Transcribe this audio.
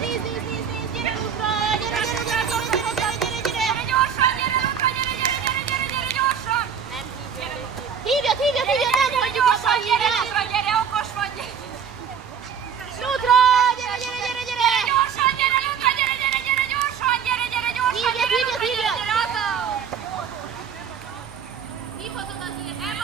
Nézd, gyere útra! Gyere gyorsan, gyere útra, gyere gyorsan! Nem hívjad, nem hagyjuk abba a hívját! Gyere, okos vagy! Útra, gyere! Gyorsan, gyere útra, gyere gyorsan! Hívjad! Hívhatod azért!